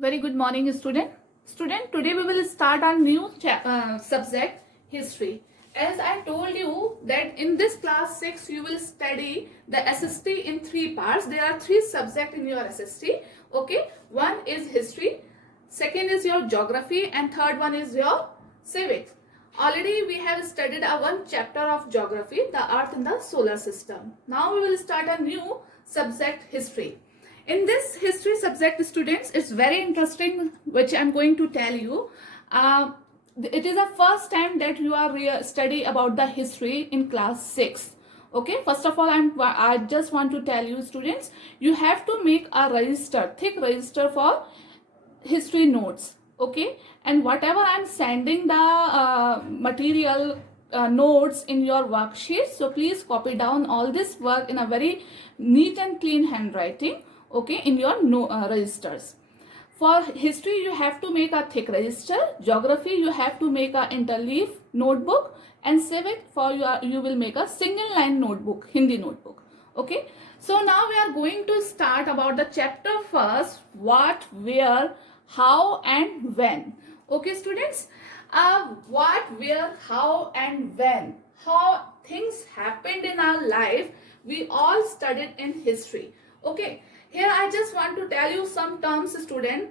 Very good morning, student. Today we will start our new subject, history. As I told you that in this class 6 you will study the SST in 3 parts. There are 3 subjects in your SST. Okay, one is history, second is your geography, and third one is your civics. Already we have studied one chapter of geography, the earth in the solar system. Now we will start a new subject, history. In this history subject, students, it's very interesting, which I'm going to tell you. It is the first time that you are study about the history in class 6. Okay, first of all, I just want to tell you, students, you have to make a register, thick register for history notes. Okay, and whatever I'm sending the material notes in your worksheet, so please copy down all this work in a very neat and clean handwriting. Okay, in your registers. For history you have to make a thick register, geography you have to make a interleaf notebook, and civic for you will make a single line notebook, Hindi notebook. Okay, so now we are going to start about the chapter first, what, where, how and when. Okay, students, what, where, how and when, how things happened in our life, we all studied in history. Okay, here I just want to tell you some terms, student.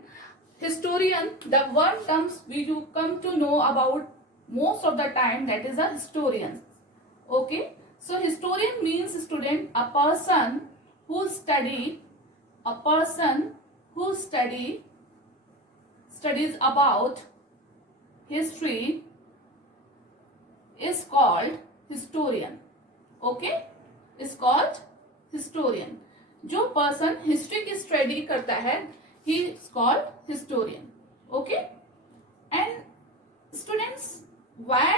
Historian, the one terms you come to know about most of the time, that is a historian. Okay, so historian means, student, a person who studies about history is called historian. Okay, is called historian. जो person history की study करता है, he is called historian. Okay, and students, why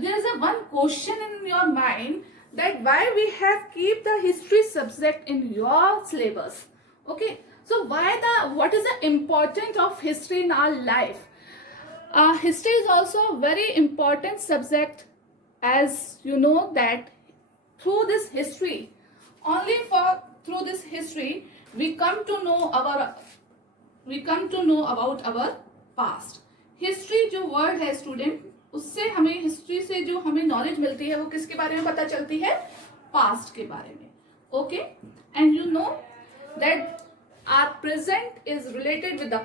there is a one question in your mind that why we have keep the history subject in your syllabus. Okay, so what is the importance of history in our life? History is also a very important subject, as you know that through this history, through this history we come to know about our past. History जो word है student, उससे हमें history से जो हमें knowledge मिलती है वो किसके बारे में पता चलती है? पास्ट के बारे में. Okay, and you know that our present is related with the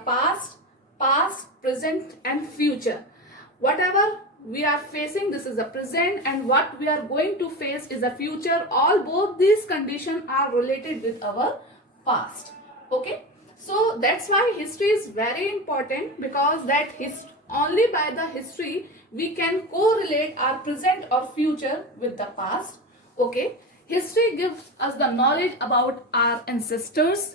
past, present and future. whatever we are facing, this is the present, and what we are going to face is the future. All both these conditions are related with our past. Okay, so that's why history is very important, because that only by the history we can correlate our present or future with the past. Okay, history gives us the knowledge about our ancestors.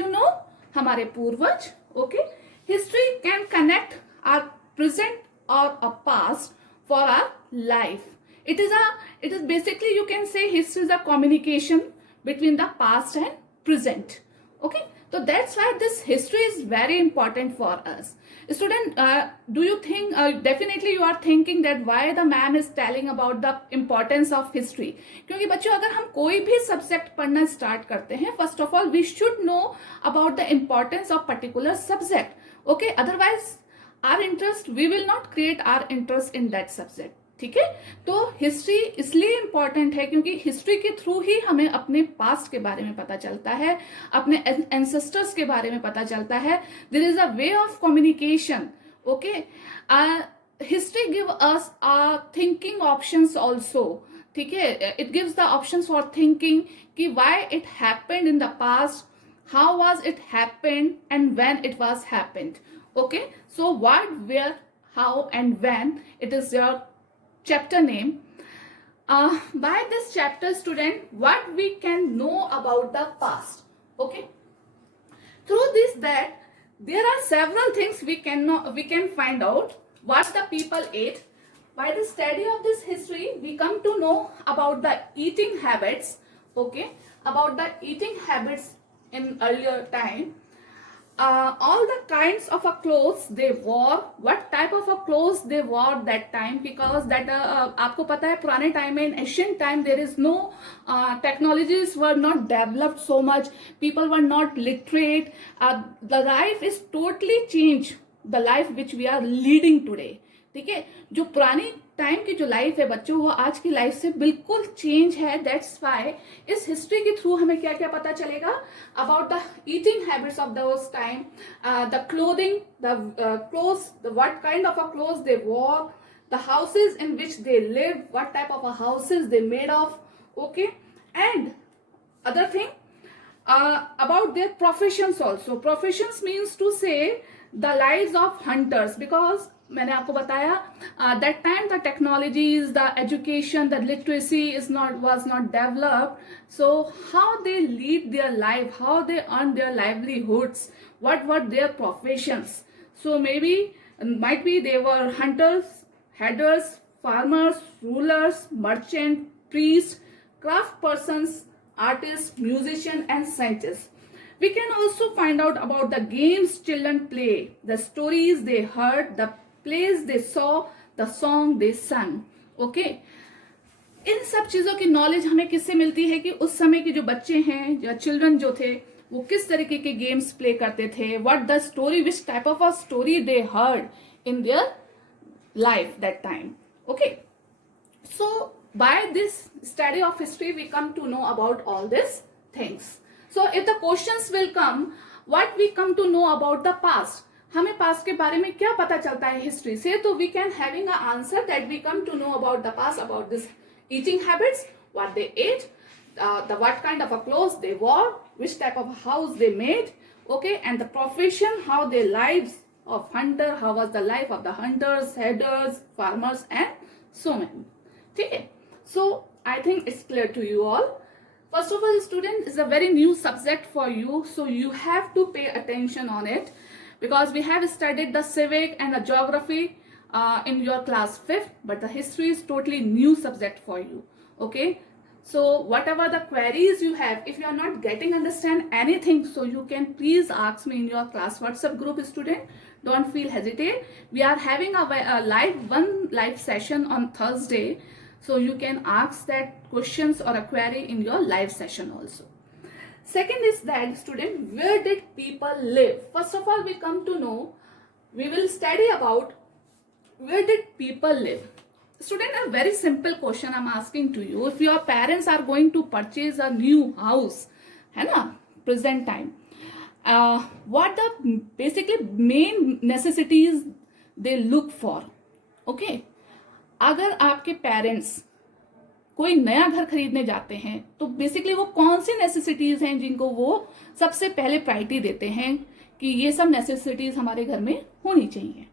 You know, हमारे पूर्वज. Okay, history can connect our present or a past for our life. It is basically, you can say, history is a communication between the past and present. Okay, so that's why this history is very important for us. Student, do you think, definitely you are thinking that why the ma'am is telling about the importance of history? क्योंकि बच्चों, अगर हम कोई भी subject पढ़ना start करते हैं, first of all we should know about the importance of particular subject. Okay, otherwise our interest, we will not create our interest in that subject. ठीक है, तो हिस्ट्री इसलिए इम्पॉर्टेंट है क्योंकि हिस्ट्री के थ्रू ही हमें अपने पास्ट के बारे में पता चलता है, अपने एंसेस्टर्स के बारे में पता चलता है. There is a way of communication. Okay, history give us thinking options also. ठीक है, it gives the options for thinking कि why it happened in the past, how was it happened, and when it was happened. Okay, so what, where, how and when, it is your chapter name. By this chapter, student, what we can know about the past. Okay, through this, that there are several things we can find out what the people ate. By the study of this history, we come to know about the eating habits. Okay, about the eating habits in earlier time. all the kinds of a clothes they wore, what type of a clothes they wore that time, because that आपको पता है पुराने time में, in ancient time, there is no technologies were not developed so much, people were not literate, the life is totally changed, the life which we are leading today. ठीक है, जो पुरानी time की जो लाइफ है बच्चों, वो आज की लाइफ से बिल्कुल चेंज है. दैट्स वाई इस हिस्ट्री के थ्रू हमें क्या क्या पता चलेगा about the eating habits of those time, the clothing, the clothes, the what kind of a clothes they war, the houses in which they live, what type of a houses they made of. Okay, and other thing about their professions also. Professions means to say the lives of hunters, because मैंने आपको बताया that time the technologies, the education, the literacy was not developed. So how they lead their life, how they earn their livelihoods, what were their professions. So might be they were hunters, herders, farmers, rulers, merchant, priests, craft persons, artists, musicians, and scientists. We can also find out about the games children play, the stories they heard, the plays they saw, the song they sang. Okay, इन सब चीजों की knowledge हमें किससे मिलती है कि उस समय के जो बच्चे हैं, जो चिल्ड्रन जो थे, वो किस तरीके के गेम्स प्ले करते थे, what the story, which type of a story they heard in their life that time. Okay, so by this study of history we come to know about all these things. So if the questions will come, what we come to know about the past, हमें past के बारे में क्या पता चलता है history से, तो we can having a answer that we come to know about the past, about this eating habits, what they ate, the what kind of a clothes they wore, which type of a house they made, okay, and the profession, how their lives of hunter, how was the life of the hunters, herders, farmers, and so many. Okay, so I think it's clear to you all. First of all, student, is a very new subject for you, so you have to pay attention on it, because we have studied the civic and the geography in your class 5th, but the history is totally new subject for you. Okay, so whatever the queries you have, if you are not getting understand anything, so you can please ask me in your class WhatsApp group. Student, don't feel hesitate. We are having a live session on Thursday, so you can ask that questions or a query in your live session also. Second is that, student, where did people live? First of all, we come to know, we will study about where did people live. Student, a very simple question I'm asking to you. If your parents are going to purchase a new house, है ना, present time, what the basically main necessities they look for? Okay, अगर आपके parents कोई नया घर खरीदने जाते हैं, तो बेसिकली वो कौन सी नेसेसिटीज हैं जिनको वो सबसे पहले प्रायोरिटी देते हैं कि ये सब नेसेसिटीज हमारे घर में होनी चाहिए.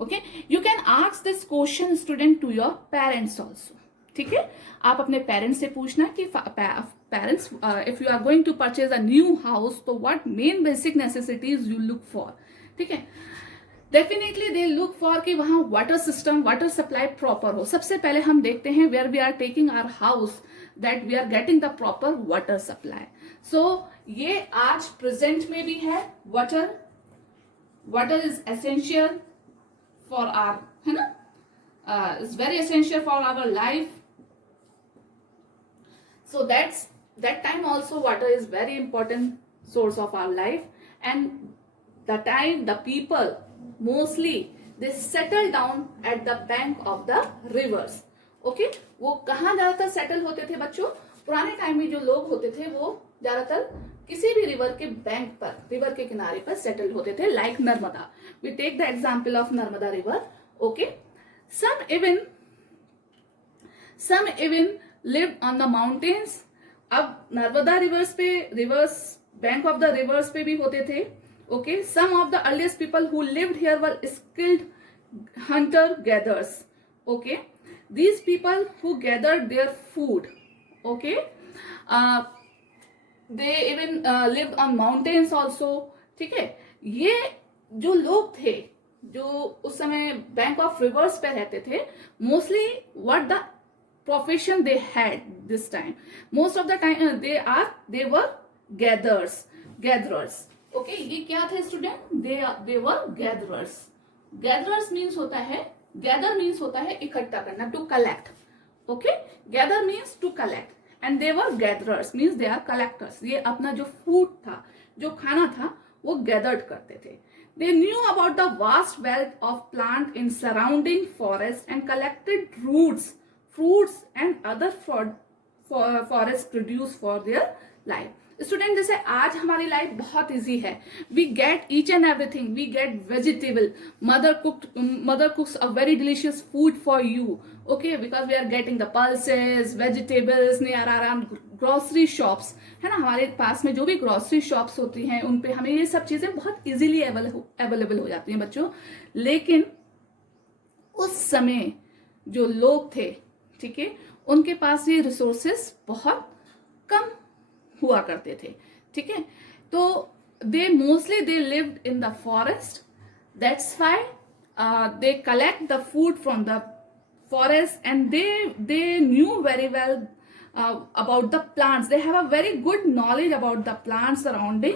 Okay, you can ask this question student to your parents also. ठीक है, आप अपने पेरेंट्स से पूछना कि parents, if you are going to purchase a new house, तो what main basic necessities you look for. ठीक है, डेफिनेटली दे लुक फॉर कि वहां water system, water supply proper हो. सबसे पहले हम देखते हैं where we are taking our house, that we are getting the proper water supply. So ये आज प्रेजेंट में भी है. Water is essential for our, है ना, is very essential for our life. So that time also water is very important source of our life. And the time the people mostly they settle down at the bank of the rivers. Okay, वो कहाँ ज्यादातर settle होते थे बच्चों? पुराने time में जो लोग होते थे वो ज्यादातर किसी भी रिवर के बैंक पर, रिवर के किनारे पर सेटल होते थे. Like Narmada, we take the example of Narmada river. Okay, some even lived on the mountains. अब Narmada rivers bank of the rivers पे भी होते थे. Okay, some of the earliest people who lived here were skilled hunter gathers. Okay, these people who gathered their food. Okay, they even lived on mountains also. ठीक है, ये जो लोग थे जो उस समय बैंक ऑफ रिवर्स पे रहते थे, mostly what the profession they had this time, most of the time they were gatherers. Okay, ये क्या थे student? They were gatherers. Gatherers means होता है, गैदर मीन्स होता है इकट्ठा करना, to collect. Okay, gather means to collect and they were gatherers means they are collectors. ये अपना जो फूड था, जो खाना था, वो गैदर्ड करते थे. They knew about the vast wealth of plant in surrounding forest and collected roots, fruits and other forest produce for their life. Student, जैसे आज हमारी लाइफ बहुत इजी है. We get each and everything, we get vegetable, mother cooks a very delicious food for you. Okay, because we are getting the pulses, vegetables near around grocery shops, है ना. हमारे पास में जो भी ग्रोसरी शॉप्स होती हैं उन पे हमें ये सब चीजें बहुत इजीली अवेलेबल हो जाती हैं बच्चों. लेकिन उस समय जो लोग थे, ठीक है, उनके पास ये रिसोर्सेस बहुत कम हुआ करते थे. ठीक है, तो they mostly they lived in the forest. That's why they collect the food from the forest and they knew very well about the plants. They have a very good knowledge about the plants surrounding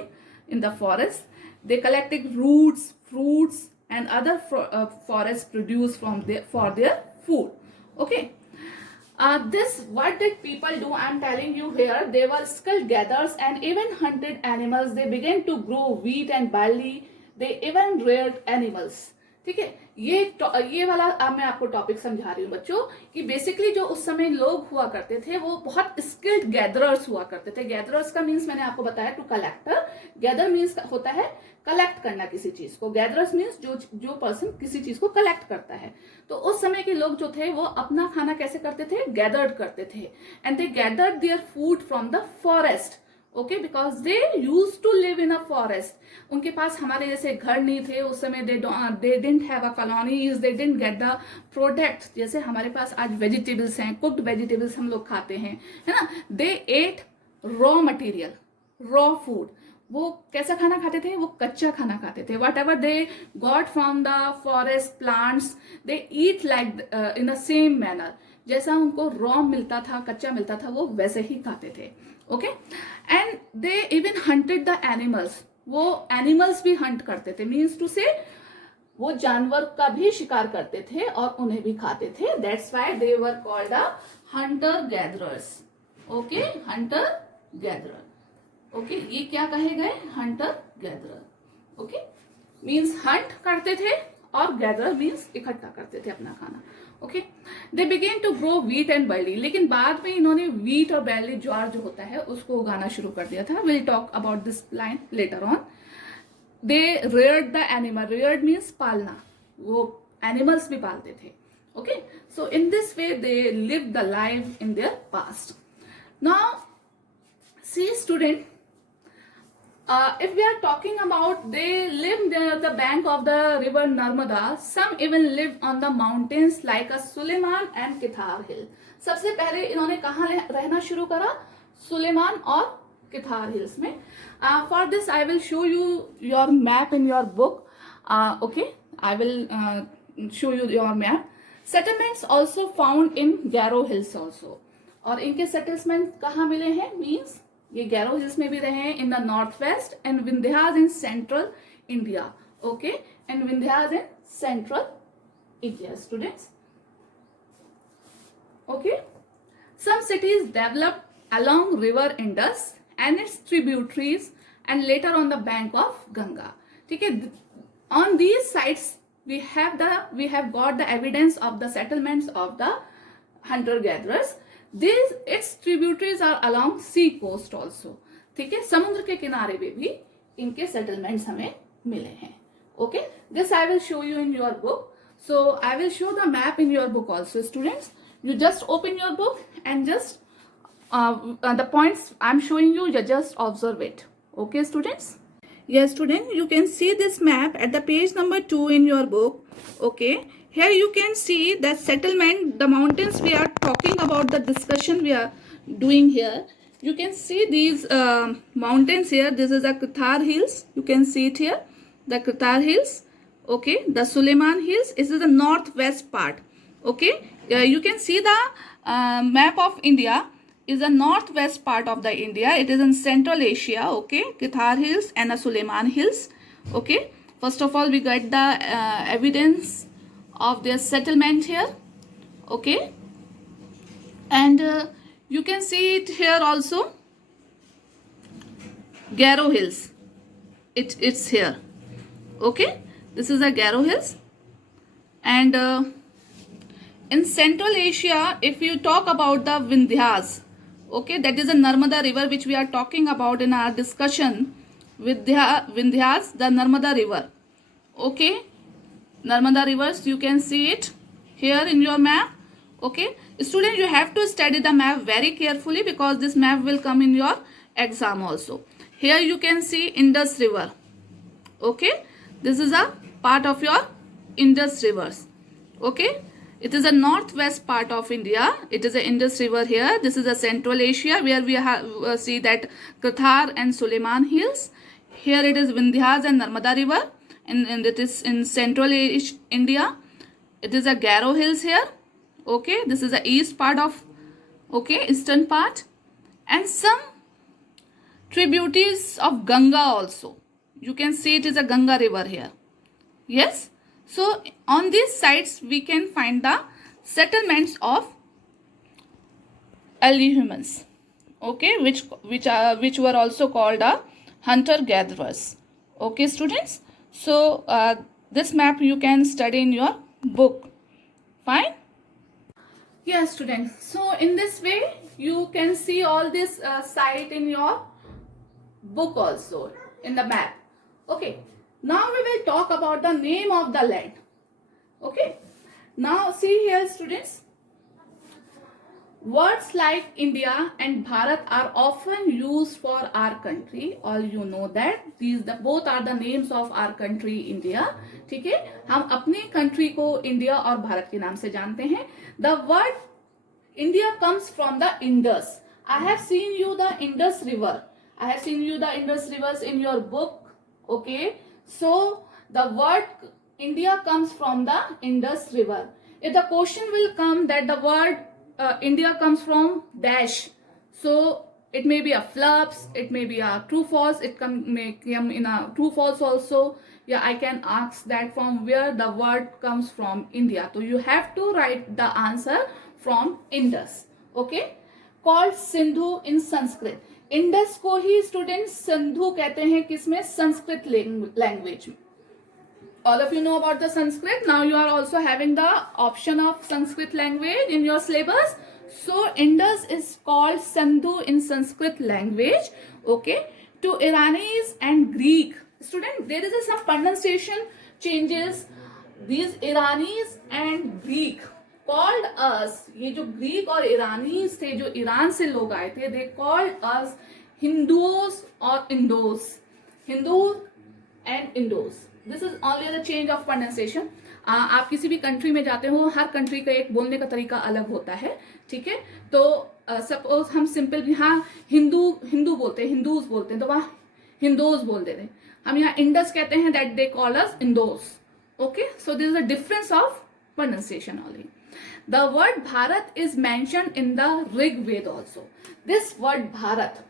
in the forest. They collected roots, fruits and other forest produce for their food. Okay, this what did people do? I'm telling you here. They were skilled gatherers and even hunted animals. They began to grow wheat and barley. They even reared animals. ठीक है, ये वाला अब मैं आपको topic समझा रही हूँ बच्चों कि बेसिकली जो उस समय लोग हुआ करते थे वो बहुत स्किल्ड गैदरर्स हुआ करते थे. गैदरर्स का मीन्स मैंने आपको बताया टू कलेक्टर. गैदर मीन्स होता है कलेक्ट करना किसी चीज को. गैदरर्स मीन्स जो पर्सन किसी चीज को कलेक्ट करता है. तो उस समय के लोग जो थे वो अपना खाना कैसे करते थे? गैदर्ड करते थे. And they gathered their food from the forest. Okay, because they use to live in a forest. उनके पास हमारे जैसे घर नहीं थे उस समय. They didn't have a colonies, they didn't get the product. जैसे हमारे पास आज वेजिटेबल्स हैं, कुक्ड वेजिटेबल्स हम लोग खाते हैं, है ना. They ate raw material, raw food. वो कैसा खाना खाते थे? वो कच्चा खाना खाते थे. What ever they got from the forest plants they eat like in the same manner. जैसा उनको रॉ मिलता था, कच्चा मिलता था, वो वैसे ही खाते थे. Okay, and they even hunted the animals. वो एनिमल्स भी हंट करते थे, मीन्स टू से वो जानवर का भी शिकार करते थे और उन्हें भी खाते थे. That's why they were called the Hunter gatherers. Okay, Hunter gatherer. Okay, ये क्या कहे गए? Hunter gatherer. Okay, means Hunt करते थे और गैदर मीन्स इकट्ठा करते थे अपना खाना. Okay, they began to grow wheat and barley. लेकिन बाद में इन्होंने वीट और बार्ली, ज्वार जो होता है, उसको उगाना शुरू कर दिया था. Will talk about this line later on. They reared the animal. reared means पालना. वो एनिमल्स भी पालते थे. Okay, so in this way they live the life in their past. Now see student, if we are talking about they live near the bank of the river Narmada, some even live on the mountains like a Suleiman and Kithar hill. सबसे पहले इन्होंने कहाँ रहना शुरू करा? सुलेमान और किथार hills में. For this I will show you your map in your book. Okay, I will show you your map. Settlements also found in Garo hills also. और इनके सेटलमेंट कहाँ मिले हैं? मीन्स ये गैरो हिल्स में भी रहे हैं in the north west and Vindhyas in central India. Okay, and Vindhyas in central India students. Okay, some cities developed along river Indus and its tributaries and later on the bank of Ganga. ठीक है, on these sites we have got the evidence of the settlements of the hunter gatherers. Its tributaries are along sea coast also. ठीक है, समुद्र के किनारे पे भी इनके सेटलमेंट्स हमें मिले हैं. Okay, this I will show you in your book. So I will show the map in your book also, students. You just open your book and just the points I'm showing you, you just observe it. Okay, students? Yes, student, you can see this map at the page number 2 in your book. Okay, here you can see that settlement, the mountains we are talking about, the discussion we are doing here. You can see these mountains here. This is the Kithar hills. You can see it here, the Kithar hills. Okay, the Suleiman hills. This is the northwest part. Okay, you can see the map of India. is a northwest part of the India. It is in Central Asia. Okay, Kithar Hills and the Suleiman Hills. Okay, first of all we get the evidence of their settlement here. Okay, and you can see it here also. Garo Hills. It's here. Okay, this is a Garo Hills, and in Central Asia, if you talk about the Vindhyas, okay, that is the Narmada river which we are talking about in our discussion. Vindhyas, the Narmada river. Okay, Narmada rivers, you can see it here in your map. Okay, students, you have to study the map very carefully because this map will come in your exam also. Here you can see Indus river. Okay, this is a part of your Indus rivers. Okay, it is a northwest part of India. It is a Indus river here. This is a Central Asia where we have see that Kathar and Suleiman Hills. Here it is Vindhyas and Narmada river, and it is in Central India. It is a Garo Hills here. Okay, this is the east part of, okay, eastern part, and some tributaries of Ganga also. You can see it is a Ganga river here. Yes. So on these sites we can find the settlements of early humans. Okay, which were also called hunter gatherers. Okay, students. So this map you can study in your book. Fine. Yes, students. So in this way you can see all this site in your book also, in the map. Okay, now we will talk about the name of the land. Okay, now see here, students. Words like India and Bharat are often used for our country. All you know that both are the names of our country, India. ठीक है, हम अपने country को India और भारत के नाम से जानते हैं. The word India comes from the Indus. I have seen you the Indus River. I have seen you the Indus rivers in your book. Okay, so the word India comes from the Indus river. If the question will come that the word India comes from dash, so it may be a flaps, it may be a true false, may come in a true false also. Yeah, I can ask that from where the word comes from India. So you have to write the answer from Indus. Okay, called Sindhu in Sanskrit. Indus को ही students Sindhu कहते हैं, किसमें? Sanskrit language में. All of you know about the Sanskrit. Now you are also having the option of Sanskrit language in your syllabus. So Indus is called Sindhu in Sanskrit language. Okay, to Iranis and Greek. Student, there is some pronunciation changes. These Iranis and Greek called us, ये जो Greek और ईरानी थे, जो Iran से लोग आए थे, they called us Hindus और Indos. Hindu and Indos. This is only the change of pronunciation. आप किसी भी कंट्री में जाते हो, हर कंट्री का एक बोलने का तरीका अलग होता है. ठीक है, तो सपोज हम सिंपल यहाँ हिंदू बोलते हैं, हिंदूज बोलते हैं, तो वहाँ हिंदोज बोल देते हैं. हम यहाँ इंडस कहते हैं, that they call us Indos. Okay, so this is a difference of pronunciation only. The word Bharat is mentioned in the Rig Veda also. This word Bharat,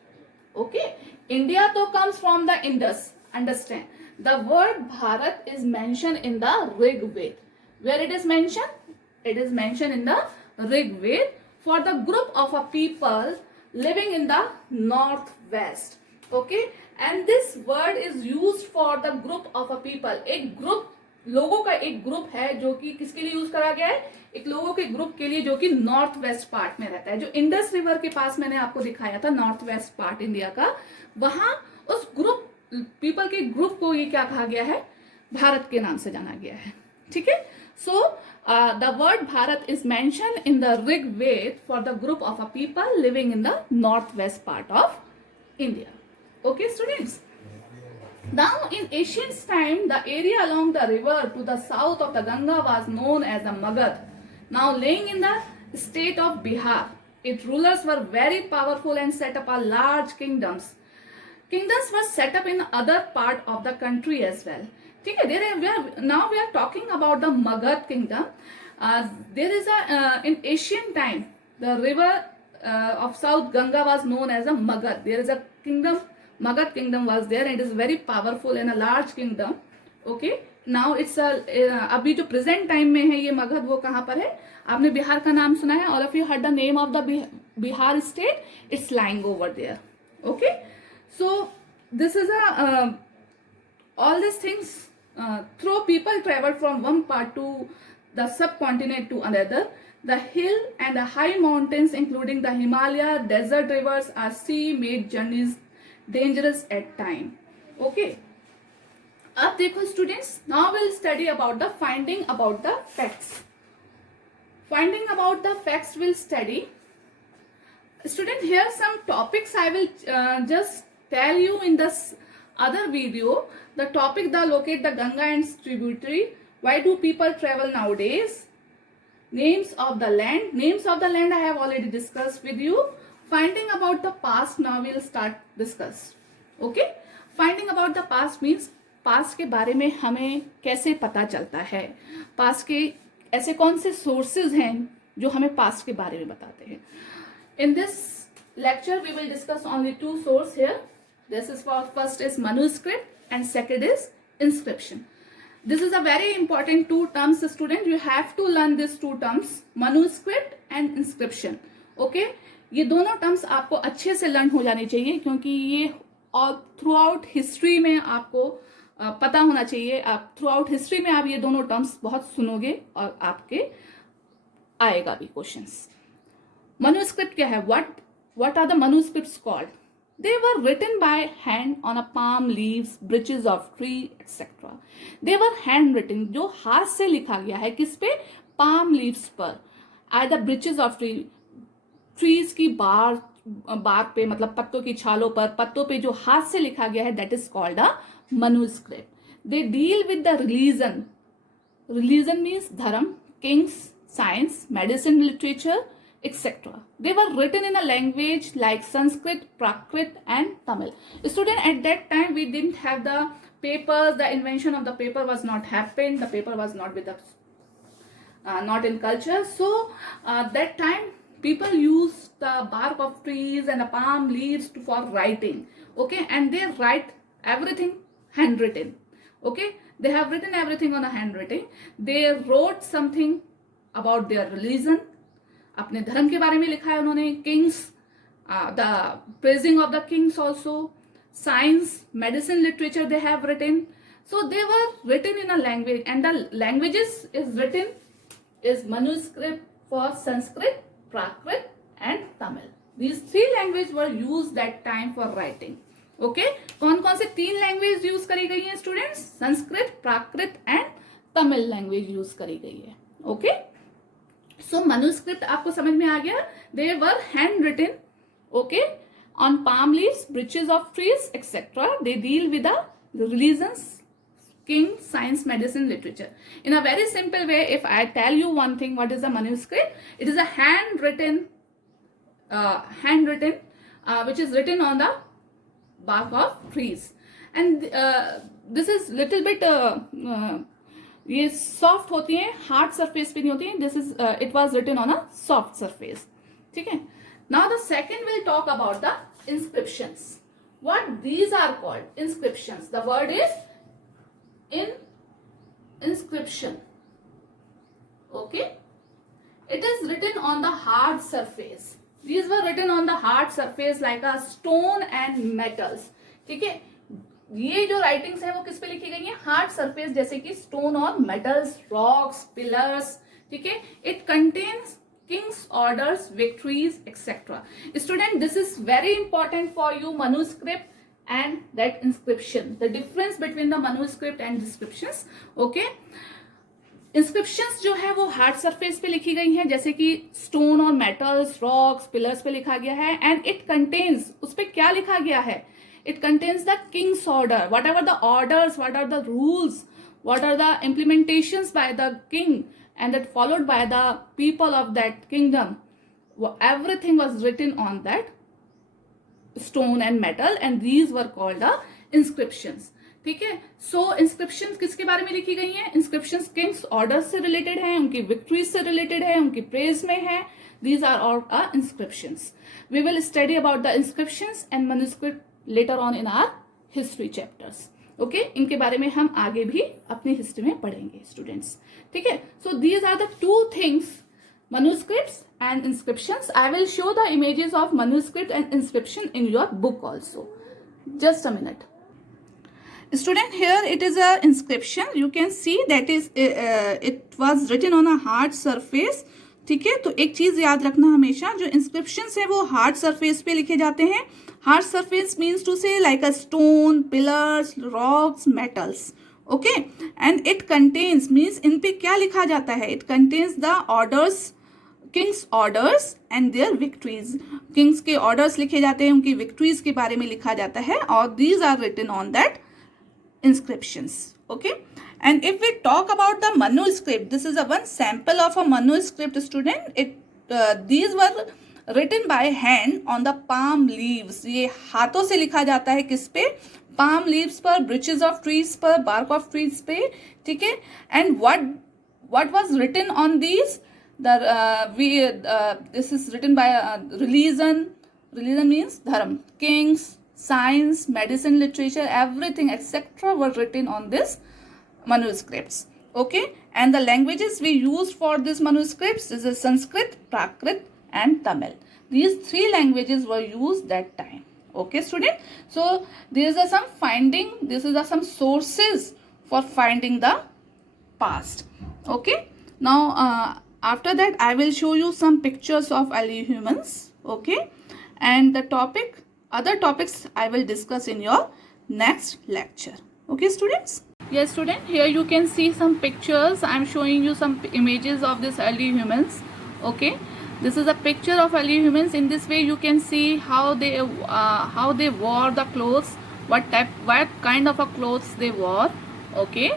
okay, India to comes from the Indus, understand. The word Bharat is mentioned in the Rig Veda. Where it is mentioned? It is mentioned in the Rig Veda for the group of a people living in the northwest. Okay, and this word is used for the group of a people. एक group, लोगों का एक group है जो कि किसके लिए use करा गया है? एक लोगों के ग्रुप के लिए जो कि नॉर्थ वेस्ट पार्ट में रहता है. जो इंडस रिवर के पास मैंने आपको दिखाया था नॉर्थ वेस्ट पार्ट इंडिया का, वहां उस ग्रुप पीपल के ग्रुप को ये क्या कहा गया है? भारत के नाम से जाना गया है. ठीक है, so the word Bharat is mention in the Rig Veda for the group of a people living in the north west part of India. Okay students, now in ancient time the area along the river to the south of the Ganga was known as the Magad, now laying in the state of Bihar. Its rulers were very powerful and set up a large kingdoms. Kingdoms were set up in other part of the country as well. ठीक है, now we are talking about the Magad kingdom. There is a in ancient time the river of South Ganga was known as a Magad. There is a kingdom, Magad kingdom was there, and it is very powerful and a large kingdom. Okay, now it's a अभी जो present time में है ये मगध, वो कहाँ पर है? आपने बिहार का नाम सुना है? All of you heard the name of the Bihar state? It's lying over there. Okay, so this is a all these things through people travel from one part to the subcontinent to another. The hill and the high mountains, including the Himalaya, desert rivers, are sea-made journeys dangerous at time. Okay. अब देखो students, now we'll study about the finding about the facts. Finding about the facts we'll study. Student, here some topics I will just tell you in this other video. The topic, the locate the Ganga and its tributary. Why do people travel nowadays? Names of the land. Names of the land I have already discussed with you. Finding about the past, now we'll start discuss. Okay? Finding about the past means past के बारे में हमें कैसे पता चलता है, past के ऐसे कौन से सोर्सेज हैं जो हमें पास्ट के बारे में बताते हैं. In this lecture we will discuss only two source here. This is for first is manuscript and second is inscription. This is a very important two terms, student. You have to learn these two terms, manuscript and inscription. Okay? ये दोनों terms आपको अच्छे से learn हो जाने चाहिए, क्योंकि ये थ्रू आउट हिस्ट्री में आपको पता होना चाहिए. आप थ्रू आउट हिस्ट्री में आप ये दोनों टर्म्स बहुत सुनोगे और आपके आएगा भी क्वेश्चंस. मनुस्क्रिप्ट क्या है? What are the manuscripts called? They were written by hand on a palm leaves, branches of tree, etc. They were handwritten, जो हाथ से लिखा गया है. किस पे? palm leaves पर. Either branches of tree, trees की बार पे, मतलब पत्तों की छालों पर, पत्तों पे जो हाथ से लिखा गया है, that is called a manuscript. They deal with the religion. Religion means धर्म, kings, science, medicine, literature, etc. They were written in a language like Sanskrit, Prakrit and Tamil. Student, at that time we didn't have the papers. The invention of the paper was not happened. The paper was not with us, not in culture. So that time people used the bark of trees and the palm leaves for writing. Okay, and they write everything handwritten. Okay, they have written everything on a handwriting. They wrote something about their religion. अपने धर्म के बारे में लिखा है उन्होंने. Kings, the praising of the kings also. Science, medicine, literature they have written. So they were written in a language, and the languages is written is manuscript for Sanskrit, Prakrit and Tamil. These three language were use that time for writing. Okay, कौन कौन से तीन language use करी गई है students? Sanskrit, Prakrit and Tamil language use करी गई है. ओके, सो मनुस्क्रिप्ट आपको समझ में आ गया. They were handwritten, okay, on palm leaves, branches of trees, etc. They deal with the religions, king, science, medicine, literature. In a very simple way, if I tell you one thing, what is a manuscript? It is a handwritten, which is written on the bark of trees. And this is little bit ये soft होती हैं, hard surface पे नहीं होती हैं. This is it was written on a soft surface. ठीक है. Now the second will talk about the inscriptions. What these are called? Inscriptions. The word is inscription. Okay, it is written on the hard surface. These were written on the hard surface like a stone and metals. ठीक है. ये जो writings है वो किस पे लिखी गई है? हार्ड सरफेस, जैसे कि स्टोन और मेटल्स, रॉक्स, पिलर्स. ठीक है. It contains Kings orders, victories, etcetera. Student, this is very important for you. Manuscript and that inscription, the difference between the manuscript and inscriptions. Okay, inscriptions जो है वो hard surface पे लिखी गई हैं, जैसे कि स्टोन और मेटल्स, रॉक्स, पिलर्स पे लिखा गया है. एंड इट कंटेन्स, उस पे क्या लिखा गया है? It contains the kings order, whatever the orders, what are the rules, what are the implementations by the king and that followed by the people of that kingdom. Everything was written on that stone and metal, and these were called the inscriptions. ठीक है. सो inscriptions किसके बारे में लिखी गई हैं? Inscriptions Kings order से related है, उनकी विक्ट्रीज से रिलेटेड है, उनकी प्रेज में है. These are all our inscriptions. We will study about the inscriptions and manuscript later on in our history chapters. Okay, इनके बारे में हम आगे भी अपनी हिस्ट्री में पढ़ेंगे स्टूडेंट्स. ठीक है. So these are the two things, manuscripts and inscriptions. I will show the images of manuscript and inscription in your book also. Just a minute. Student, here it is a inscription. You can see that is it was written on a hard surface. ठीक है. तो एक चीज याद रखना हमेशा, जो inscriptions है वो hard surface पे लिखे जाते हैं. Hard surface means to say like a stone, pillars, rocks, metals. Okay, and it contains means इन पे क्या लिखा जाता है? It contains the orders, king's orders and their victories. Kings के orders लिखे जाते हैं, उनकी victories के बारे में लिखा जाता है, और these are written on that inscriptions. Okay, and if we talk about the manuscript, this is a one sample of a manuscript, student. These were written by hand on the palm leaves. ये हाथों से लिखा जाता है किस पे? palm leaves पर, branches of trees पर, bark of trees पे. ठीक है. And what was written on these? This is written by religion. Religion means dharma. Kings, science, medicine, literature, everything etc. were written on this manuscripts. Okay, and the languages we used for these manuscripts is Sanskrit, Prakrit and Tamil. These three languages were used that time. Okay, student. So these are some finding. This is some sources for finding the past. Okay. Now after that I will show you some pictures of early humans. Okay, and the other topics I will discuss in your next lecture. Okay, students. Yes, student. Here you can see some pictures. I am showing you some images of this early humans. Okay. This is a picture of early humans. In this way you can see how they wore the clothes, what kind of a clothes they wore. Okay,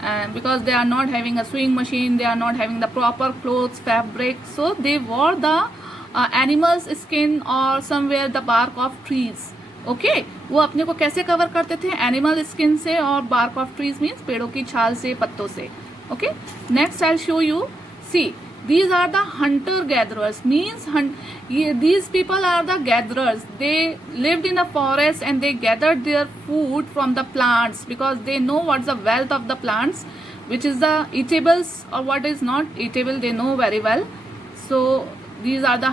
and because they are not having a sewing machine, they are not having the proper clothes, fabric, so they wore the animal's skin or somewhere the bark of trees. Okay, वो अपने को कैसे cover करते थे? Animal skin से और bark of trees means पेड़ों की छाल से, पत्तों से. Okay, next I'll show you. See, these are the hunter gatherers, means these people are the gatherers. They lived in the forest and they gathered their food from the plants because they know what's the wealth of the plants, which is the eatables or what is not eatable, they know very well. So these are the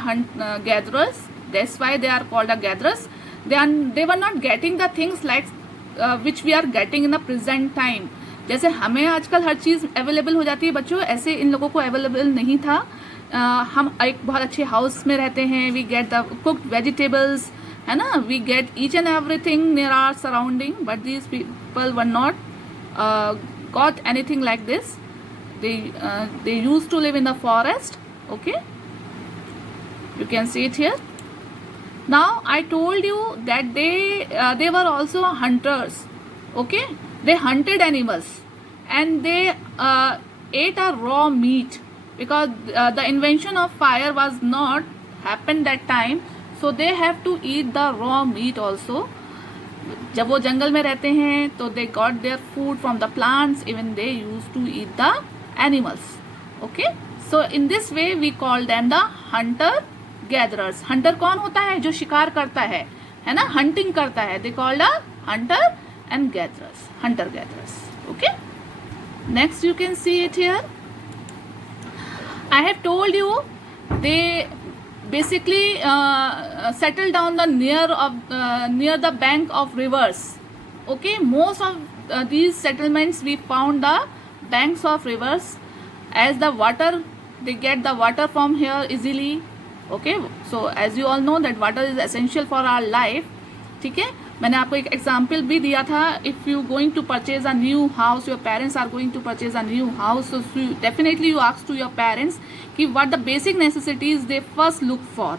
gatherers. That's why they are called the gatherers. They were not getting the things like which we are getting in the present time. जैसे हमें आजकल हर चीज़ available हो जाती है बच्चों, ऐसे इन लोगों को अवेलेबल नहीं था. हम एक बहुत अच्छे हाउस में रहते हैं. We get the cooked vegetables, है ना. We get each and everything near our surrounding, but these people were not got anything like this. They used to live in the forest. Okay, you can see it here. Now I told you that they were also hunters. Okay, they hunted animals and they ate a raw meat because the invention of fire was not happened that time, so they have to eat the raw meat also. जब वो जंगल में रहते हैं तो they got their food from the plants, even they used to eat the animals. Okay, so in this way we call them the hunter gatherers. hunter कौन होता है? जो शिकार करता है ना, hunting करता है. they called the hunter and gatherers, hunter gatherers. Okay, next you can see it here. I have told you they basically settled down the near the bank of rivers. Okay, most of these settlements we found the banks of rivers, as the water, they get the water from here easily. Okay, so as you all know that water is essential for our life. ठीक है, मैंने आपको एक example भी दिया था. If you going to purchase a new house, your parents are going to purchase a new house, so definitely you ask to your parents कि what the basic necessities they first look for.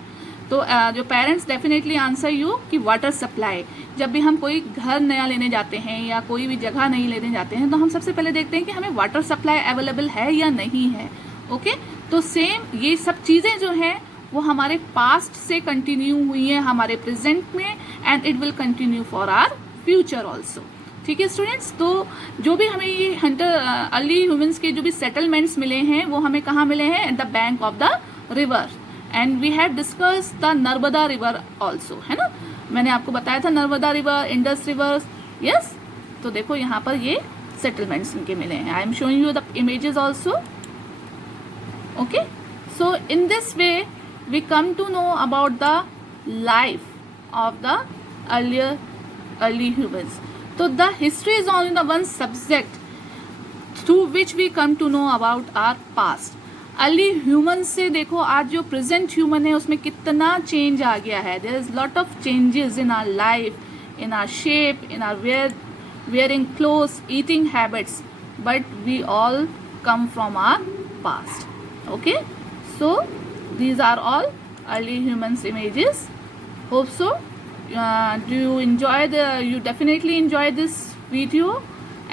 तो जो parents definitely answer you कि water supply. जब भी हम कोई घर नया लेने जाते हैं या कोई भी जगह नहीं लेने जाते हैं तो हम सबसे पहले देखते हैं कि हमें वाटर सप्लाई अवेलेबल है या नहीं है. ओके, तो सेम ये सब चीज़ें जो हैं वो हमारे पास्ट से कंटिन्यू हुई है हमारे प्रेजेंट में, and it will continue for our future also. ठीक है स्टूडेंट्स, तो जो भी हमें ये हंटर अर्ली ह्यूमंस के जो भी सेटलमेंट्स मिले हैं वो हमें कहाँ मिले हैं? At the bank of the river. And we have discuss the Narmada river also, है ना, मैंने आपको बताया था Narmada river, Indus river, yes. तो देखो यहाँ पर ये सेटलमेंट्स इनके मिले हैं। I am showing you the images also, okay. So in this way we come to know about the life of the early humans. तो the history is only the one subject through which we come to know about our past. Early human से देखो आज जो present human है उसमें कितना change आ गया है। There is lot of changes in our life, in our shape, in our wearing clothes, eating habits, but we all come from our past. Okay, so these are all early humans images. Hope so. Do you enjoy you definitely enjoy this video,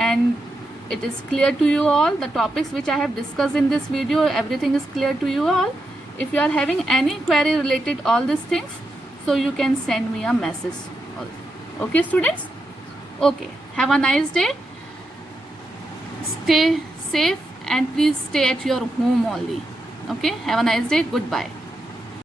and it is clear to you all the topics which I have discussed in this video. Everything is clear to you all. If you are having any query related all these things, so you can send me a message. Okay students, okay, have a nice day, stay safe and please stay at your home only. Okay, have a nice day, goodbye.